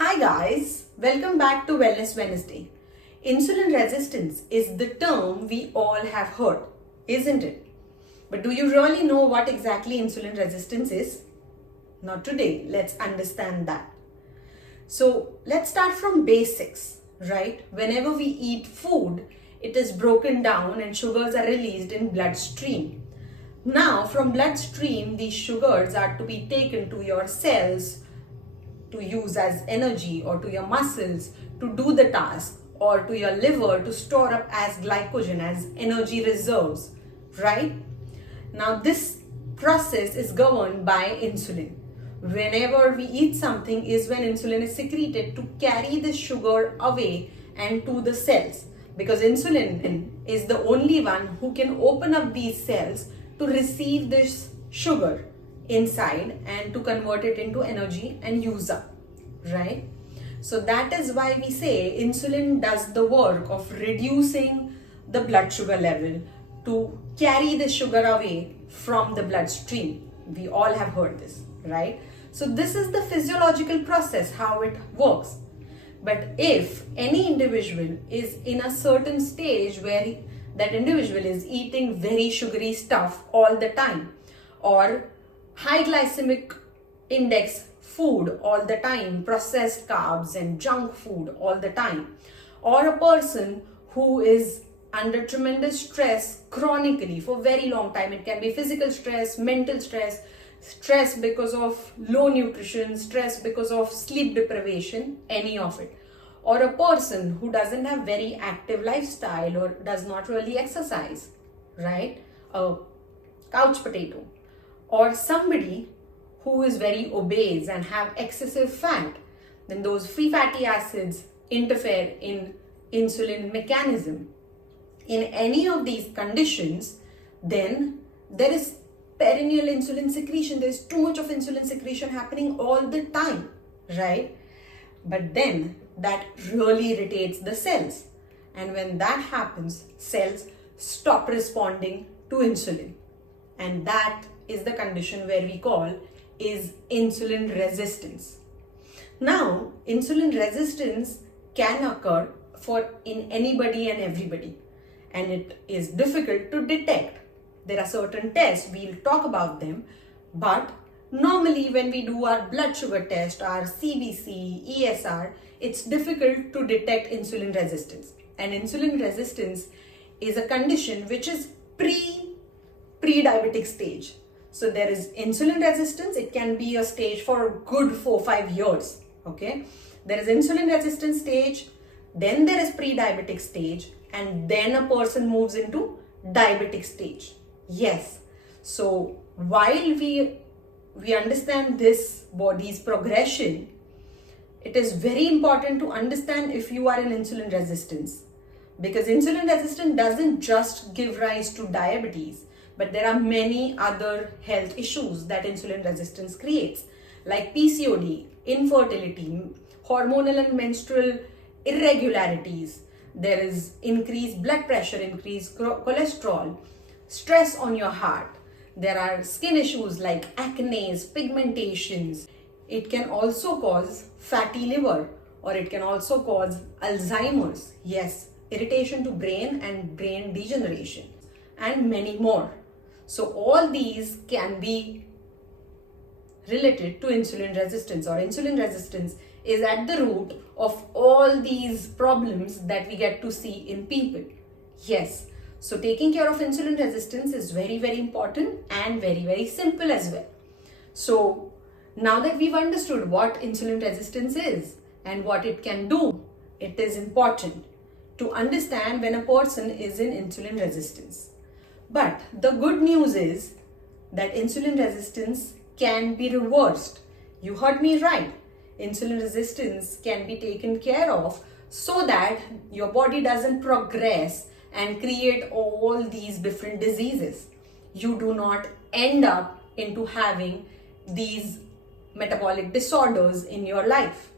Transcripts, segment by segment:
Hi guys, welcome back to Wellness Wednesday. Insulin resistance is the term we all have heard, isn't it? But do you really know what exactly insulin resistance is? Not today, let's understand that. So let's start from basics, right? Whenever we eat food, it is broken down and sugars are released in bloodstream. Now from bloodstream, these sugars are to be taken to your cells to use as energy, or to your muscles to do the task, or to your liver to store up as glycogen, as energy reserves, right? Now this process is governed by insulin. Whenever we eat something is when insulin is secreted to carry the sugar away and to the cells, because insulin is the only one who can open up these cells to receive this sugar inside and to convert it into energy and use up, right? So that is why we say insulin does the work of reducing the blood sugar level to carry the sugar away from the bloodstream. We all have heard this, right? So this is the physiological process, how it works. But if any individual is in a certain stage where that individual is eating very sugary stuff all the time, or high glycemic index food all the time, processed carbs and junk food all the time, or a person who is under tremendous stress chronically for very long time. It can be physical stress, mental stress, stress because of low nutrition, stress because of sleep deprivation, any of it. Or a person who doesn't have very active lifestyle or does not really exercise, right? A couch potato. Or somebody who is very obese and have excessive fat, then those free fatty acids interfere in insulin mechanism. In any of these conditions, then there is perennial insulin secretion. There is too much of insulin secretion happening all the time, right? But then that really irritates the cells. And when that happens, cells stop responding to insulin. And that is the condition where we call is insulin resistance. Now, insulin resistance can occur in anybody and everybody, and it is difficult to detect. There are certain tests, we'll talk about them, but normally when we do our blood sugar test, our CBC, ESR, it's difficult to detect insulin resistance. And insulin resistance is a condition which is pre-diabetic stage. So there is insulin resistance. It can be a stage for a good 4-5 years. Okay. There is insulin resistance stage. Then there is pre-diabetic stage. And then a person moves into diabetic stage. Yes. So while we understand this body's progression, it is very important to understand if you are in insulin resistance. Because insulin resistance doesn't just give rise to diabetes, but there are many other health issues that insulin resistance creates, like PCOD, infertility, hormonal and menstrual irregularities. There is increased blood pressure, increased cholesterol, stress on your heart. There are skin issues like acne, pigmentations. It can also cause fatty liver, or it can also cause Alzheimer's. Yes, irritation to brain and brain degeneration, and many more. So all these can be related to insulin resistance, or insulin resistance is at the root of all these problems that we get to see in people. Yes, so taking care of insulin resistance is very, very important and very, very simple as well. So now that we've understood what insulin resistance is and what it can do, it is important to understand when a person is in insulin resistance. But the good news is that insulin resistance can be reversed. You heard me right. Insulin resistance can be taken care of so that your body doesn't progress and create all these different diseases. You do not end up into having these metabolic disorders in your life.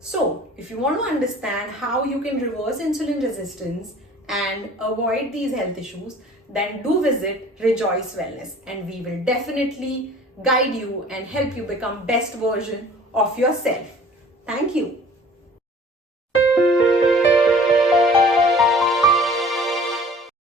So, if you want to understand how you can reverse insulin resistance and avoid these health issues, then do visit Rejoice Wellness, and we will definitely guide you and help you become best version of yourself. Thank you.